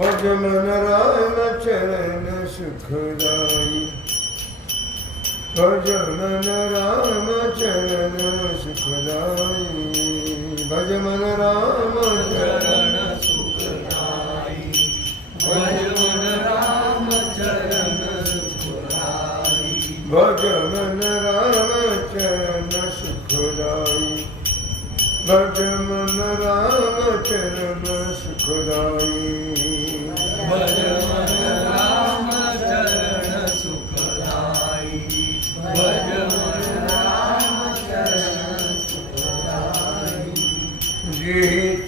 मन राम चरण सुखदाई भज मन राम चरण सुखदाई भज मन राम चरण सुखदाई भज मन राम चरण सुखदाई भज मन राम चरण सुखदाई।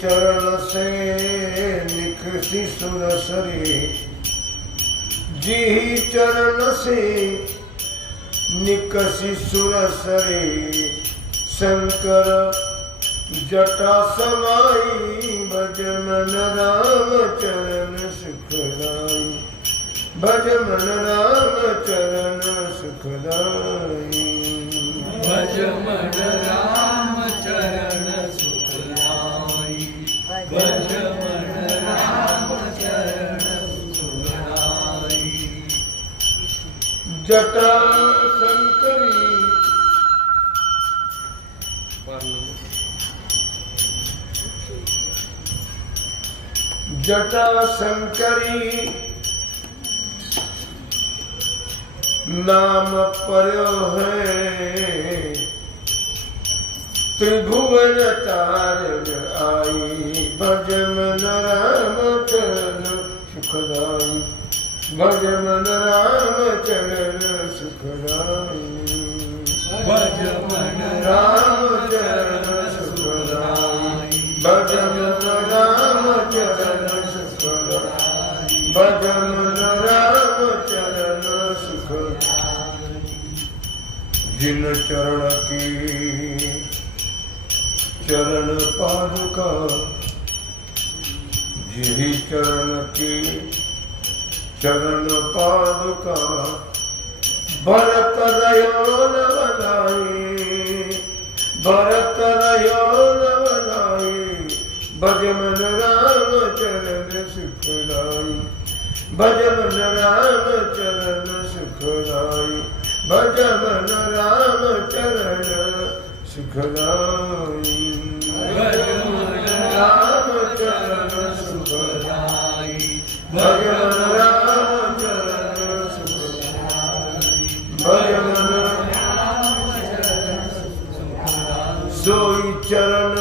चरण से निकसी सुरसरी जी चरण से निकसी सुरसरी शंकर जटा समाई भज राम चरण सुखदाई भज मन राम चरण सुखदाई भज मन राम चरण सुखदाई। भज मन राम चरण सुखदाई। जटा शंकरी। जटा शंकरी। नाम पर्यो है त्रिभुवन तारण आई भज मन राम चरण सुखदाई भज मन राम चरण जिन चरण की चरण पादुका जिहि चरण की चरण पादुका भरत रयोन बनाई भरत रयोन बनाई भज मन राम चरण सुखदाई भज मन राम चरण सुखदाई भज मन राम चरण सुखदाई भज मन राम चरण सुखदाई भज मन राम चरण सुखदाई भज मन सोई चरण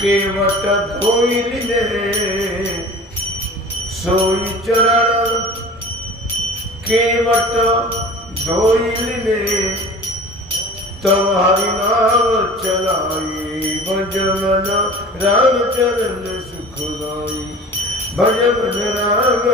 केवट धोइले सोई चरण केवट धोइले तब हरि नाम चलाई भज मन राम चरण सुखदाई भज मन राम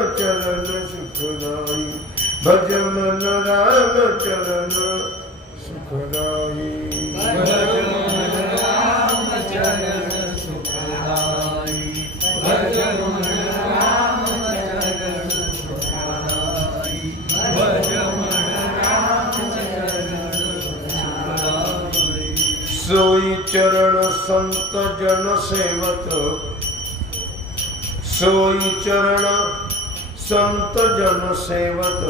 सोई चरण संत जन सेवत। सोई चरण संत जन सेवत।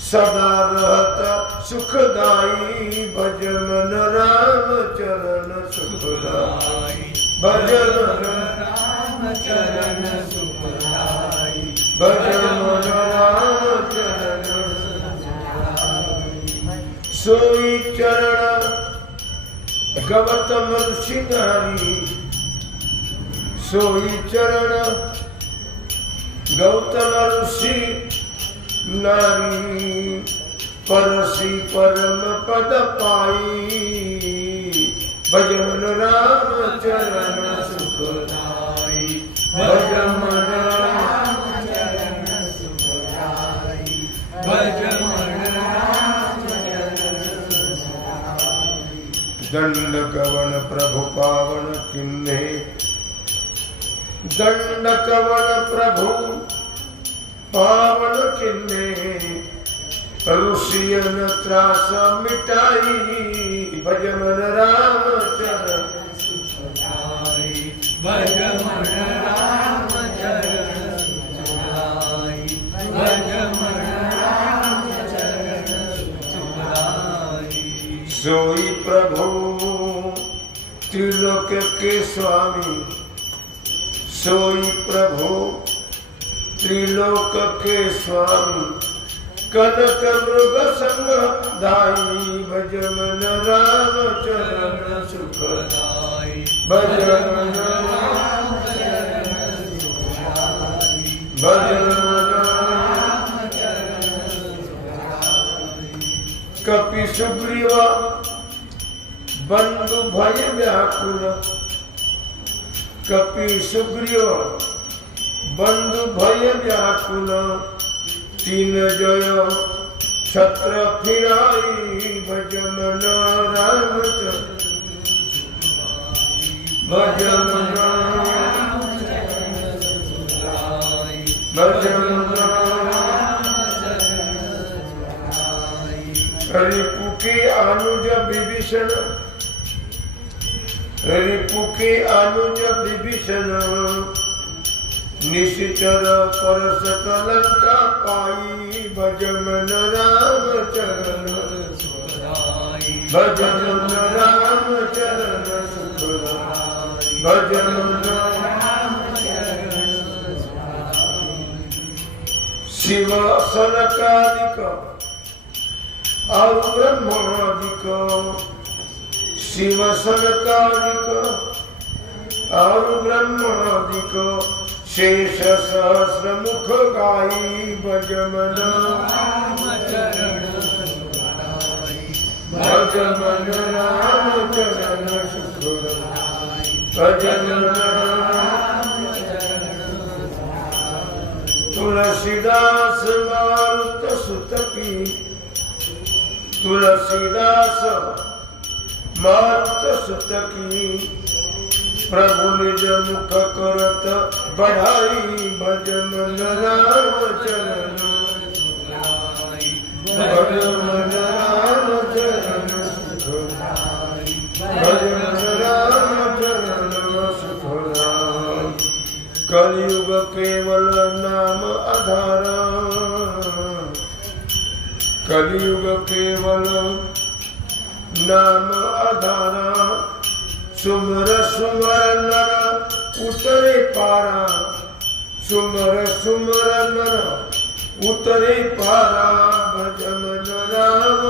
सदा रहत सुखदाई भज मन राम चरण सुखदाई भज मन राम चरण सुखदाई भज मन राम चरण सोई चरण गवतम ऋषिनारी सोई चरण गौतम ऋषि नारी, परसी परम पद पाई भजन राम चरण सुखदाई भजन दंड कवन प्रभु पावन किन्ने। दंड कवन प्रभु पावन किन्ने। ऋषियन त्रास मिटाई भज मन राम चरण सुखदाई। भज मन राम सोई प्रभु, त्रिलोक के स्वामी। सोई प्रभु, त्रिलोक के स्वामी। कनक मृग संग दाई भजमन राम चरण सुखदाई भजमन राम भजमन कपि सुग्रीव बंधु भय व्याकुल कपि सुग्रीव बंधु भय व्याकुल तीन जय, छत्र फिराई भजमन राम भजमन भजमन रिपु के अनुज विभीषण। रिपु के अनुज विभीषण। निश्चर परसत लंका पाई भजमन राम चरण भजमन राम चरण भजमन शिव सनकादिक और ब्रह्मादिक शिव सनकादिक और ब्रह्मादिक शेष सहस्र मुख गाई भजमन। भजमन राम चरण सुख भजन तुलसीदास मारुत सुत की। तुलसीदास मत सुत की प्रभु निज मुख करत बढ़ाई भजन राम चरण भजन राम चरण सुख भजन राम चरण सुख कलयुग केवल नाम आधार कलयुग केवल નામ આધારા. સુમર સુમર નર ઉતરે પારા. સુમર સુમર નર ઉતરે પારા. ભજન રામ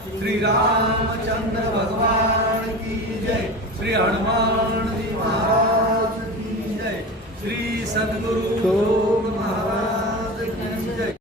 श्री रामचंद्र भगवान की जय। श्री हनुमान जी महाराज की जय। श्री सद्गुरु